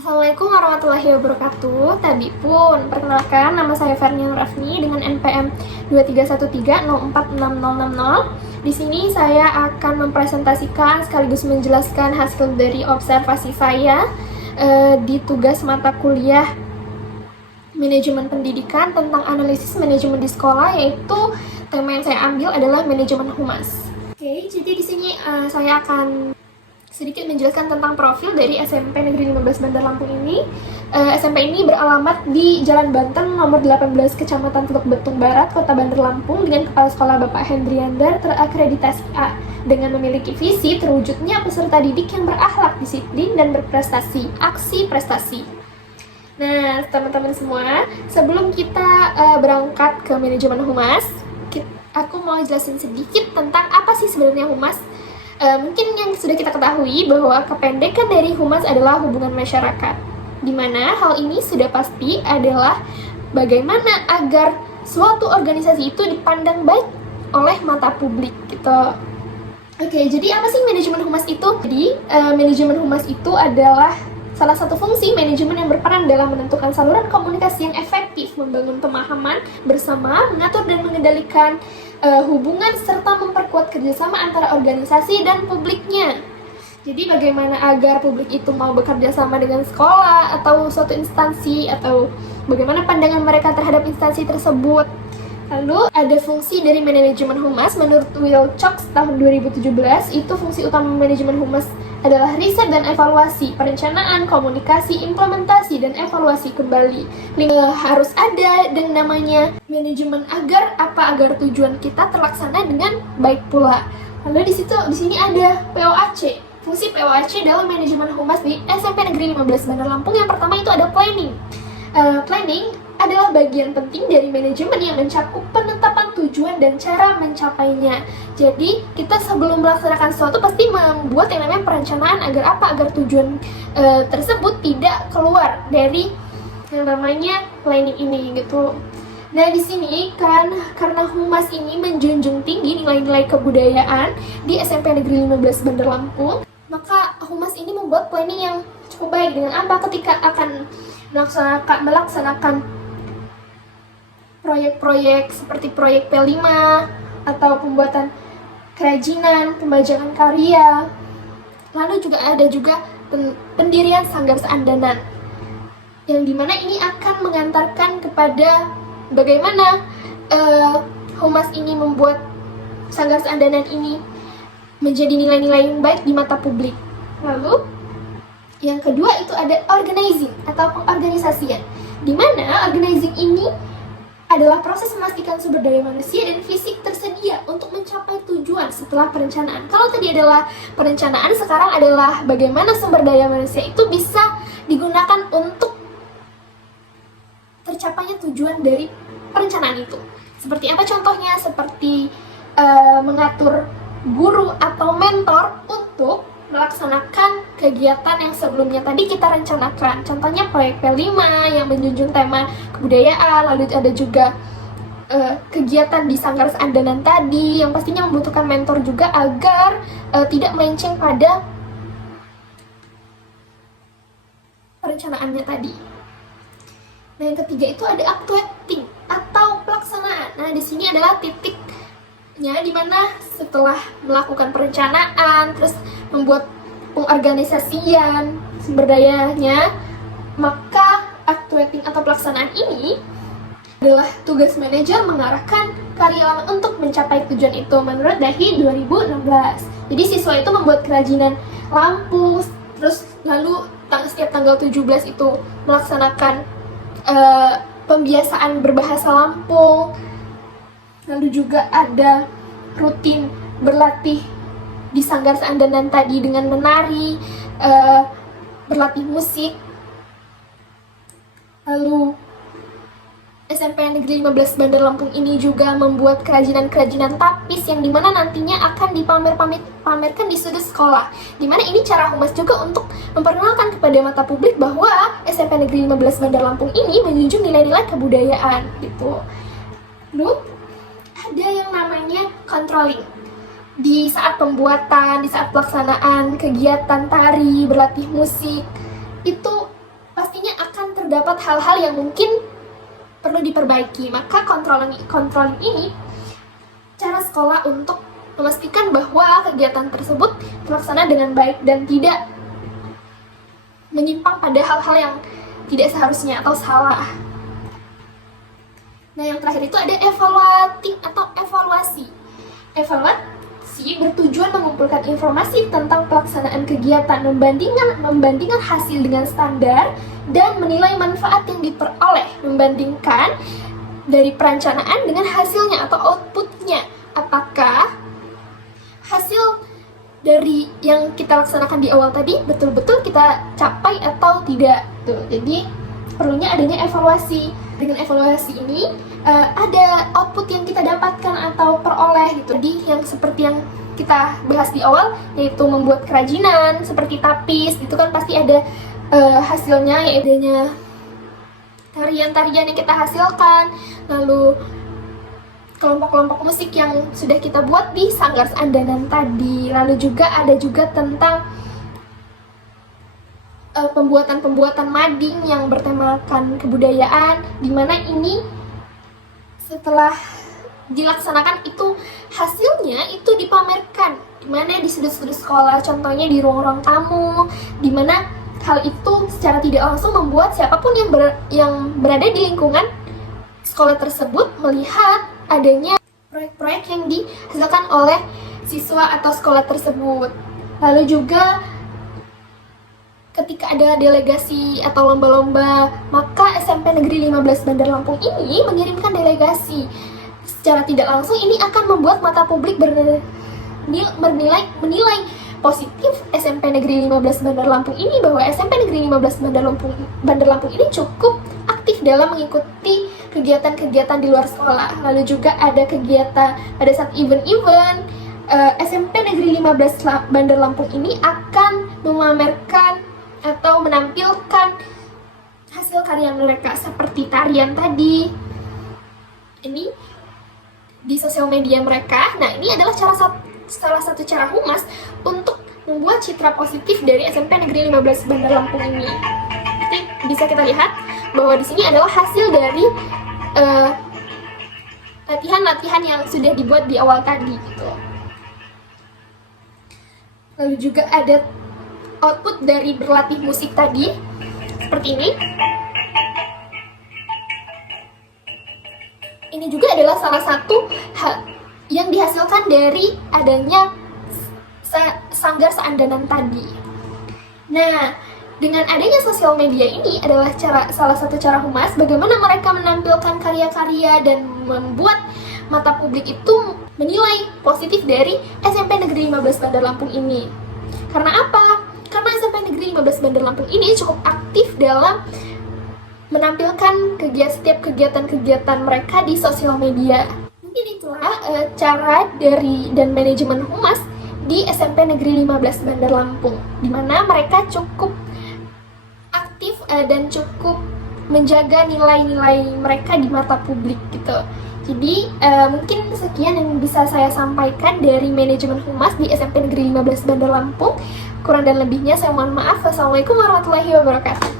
Assalamualaikum warahmatullahi wabarakatuh. Tadi pun, perkenalkan nama saya Fernian Rafni dengan NPM 2313046060. Di sini saya akan mempresentasikan sekaligus menjelaskan hasil dari observasi saya di tugas mata kuliah manajemen pendidikan tentang analisis manajemen di sekolah, yaitu tema yang saya ambil adalah manajemen humas. Oke, jadi di sini saya akan sedikit menjelaskan tentang profil dari SMP Negeri 15 Bandar Lampung ini. SMP ini beralamat di Jalan Banten nomor 18 Kecamatan Teluk Betung Barat, Kota Bandar Lampung, dengan kepala sekolah Bapak Hendriandar terakreditasi A dengan memiliki visi terwujudnya peserta didik yang berakhlak, disiplin, dan berprestasi, aksi prestasi. Nah, teman-teman semua, sebelum kita berangkat ke manajemen humas, aku mau jelasin sedikit tentang apa sih sebenarnya humas. Mungkin yang sudah kita ketahui bahwa kependekan dari humas adalah hubungan masyarakat, di mana hal ini sudah pasti adalah bagaimana agar suatu organisasi itu dipandang baik oleh mata publik gitu. Oke, jadi apa sih manajemen humas itu? Jadi manajemen humas itu adalah salah satu fungsi manajemen yang berperan dalam menentukan saluran komunikasi yang efektif, membangun pemahaman bersama, mengatur dan mengendalikan hubungan, serta memperkuat kerjasama antara organisasi dan publiknya. Jadi bagaimana agar publik itu mau bekerja sama dengan sekolah atau suatu instansi, atau bagaimana pandangan mereka terhadap instansi tersebut. Lalu ada fungsi dari manajemen humas. Menurut Wilcox tahun 2017, itu fungsi utama manajemen humas adalah riset dan evaluasi, perencanaan, komunikasi, implementasi, dan evaluasi kembali. Harus ada dan namanya manajemen agar tujuan kita terlaksana dengan baik pula. Lalu di sini ada POAC. Fungsi POAC dalam manajemen humas di SMP Negeri 15 Bandar Lampung. Yang pertama itu ada planning. Planning adalah bagian penting dari manajemen yang mencakup penetapan tujuan dan cara mencapainya. Jadi, kita sebelum melaksanakan sesuatu pasti membuat yang namanya perencanaan agar tujuan tersebut tidak keluar dari yang namanya planning ini gitu. Nah, di sini kan karena humas ini menjunjung tinggi nilai-nilai kebudayaan di SMP Negeri 15 Bandar Lampung, maka humas ini membuat planning yang cukup baik. Dengan apa? Ketika akan melaksanakan proyek-proyek seperti proyek P5 atau pembuatan kerajinan, pembajakan karya. Lalu juga ada pendirian sanggar seandanan, yang dimana ini akan mengantarkan kepada bagaimana humas ini membuat sanggar seandanan ini menjadi nilai-nilai yang baik di mata publik. Lalu yang kedua itu ada organizing atau pengorganisasian, di mana organizing ini adalah proses memastikan sumber daya manusia dan fisik tersedia untuk mencapai tujuan setelah perencanaan. Kalau tadi adalah perencanaan, sekarang adalah bagaimana sumber daya manusia itu bisa digunakan untuk tercapainya tujuan dari perencanaan itu. Seperti apa contohnya? Seperti mengatur guru atau mentor untuk melaksanakan kegiatan yang sebelumnya tadi kita rencanakan. Contohnya proyek P5 yang menjunjung tema kebudayaan, lalu ada juga kegiatan di sanggar seandanan tadi yang pastinya membutuhkan mentor juga agar tidak melenceng pada perencanaannya tadi. Nah, yang ketiga itu ada actuating atau pelaksanaan. Nah, di sini adalah titiknya di mana setelah melakukan perencanaan, terus membuat pengorganisasian sumber dayanya, maka actuating atau pelaksanaan ini adalah tugas manajer mengarahkan karyawan untuk mencapai tujuan itu menurut DAHI 2016. Jadi siswa itu membuat kerajinan lampu, terus lalu setiap tanggal 17 itu melaksanakan pembiasaan berbahasa Lampung. Lalu juga ada rutin berlatih di sanggar seandanan tadi dengan menari, berlatih musik. Lalu SMP Negeri 15 Bandar Lampung ini juga membuat kerajinan-kerajinan tapis yang dimana nantinya akan dipamerkan di sudut sekolah. Dimana ini cara humas juga untuk memperkenalkan kepada mata publik bahwa SMP Negeri 15 Bandar Lampung ini menjunjung nilai-nilai kebudayaan gitu. Lalu ada yang namanya controlling. Di saat pembuatan, di saat pelaksanaan kegiatan tari, berlatih musik, itu terdapat hal-hal yang mungkin perlu diperbaiki. Maka controlling ini cara sekolah untuk memastikan bahwa kegiatan tersebut terlaksana dengan baik dan tidak menyimpang pada hal-hal yang tidak seharusnya atau salah. Nah, yang terakhir itu ada evaluatif atau evaluasi. Evaluasi bertujuan mengumpulkan informasi tentang pelaksanaan kegiatan, membandingkan hasil dengan standar, dan menilai manfaat yang diperoleh, membandingkan dari perencanaan dengan hasilnya atau outputnya. Apakah hasil dari yang kita laksanakan di awal tadi betul-betul kita capai atau tidak? Tuh, jadi perlunya adanya evaluasi. Dengan evaluasi ini ada output yang kita dapatkan atau peroleh gitu. Jadi yang seperti yang kita bahas di awal, yaitu membuat kerajinan seperti tapis, itu kan pasti ada hasilnya, yaitu tarian-tarian yang kita hasilkan, lalu kelompok-kelompok musik yang sudah kita buat di Sanggar Seandanan tadi. Lalu juga ada juga tentang pembuatan mading yang bertemakan kebudayaan, di mana ini setelah dilaksanakan itu hasilnya itu dipamerkan, di mana di sudut-sudut sekolah, contohnya di ruang-ruang tamu, di mana hal itu secara tidak langsung membuat siapapun yang berada di lingkungan sekolah tersebut melihat adanya proyek-proyek yang dihasilkan oleh siswa atau sekolah tersebut. Lalu juga ketika ada delegasi atau lomba-lomba, maka SMP Negeri 15 Bandar Lampung ini mengirimkan delegasi. Secara tidak langsung ini akan membuat mata publik menilai positif SMP Negeri 15 Bandar Lampung ini, bahwa SMP Negeri 15 Bandar Lampung ini cukup aktif dalam mengikuti kegiatan-kegiatan di luar sekolah. Lalu juga ada kegiatan pada saat event-event, SMP Negeri 15 Bandar Lampung ini akan memamerkan atau menampilkan hasil karya mereka seperti tarian tadi ini di sosial media mereka. Nah, ini adalah salah satu cara humas untuk membuat citra positif dari SMP Negeri 15 Bandar Lampung ini. Jadi bisa kita lihat bahwa di sini adalah hasil dari latihan-latihan yang sudah dibuat di awal tadi gitu. Lalu juga ada output dari berlatih musik tadi seperti ini. Ini juga adalah salah satu hal yang dihasilkan dari adanya Sanggar Seandanan tadi. Nah, dengan adanya sosial media ini adalah salah satu cara humas bagaimana mereka menampilkan karya-karya dan membuat mata publik itu menilai positif dari SMP Negeri 15 Bandar Lampung ini. Karena apa? Karena SMP Negeri 15 Bandar Lampung ini cukup aktif dalam menampilkan setiap kegiatan-kegiatan mereka di sosial media. Mungkin itulah cara dari dan manajemen humas di SMP Negeri 15 Bandar Lampung, di mana mereka cukup aktif dan cukup menjaga nilai-nilai mereka di mata publik gitu. Jadi mungkin sekian yang bisa saya sampaikan dari manajemen humas di SMP Negeri 15 Bandar Lampung. Kurang dan lebihnya saya mohon maaf. Wassalamualaikum warahmatullahi wabarakatuh.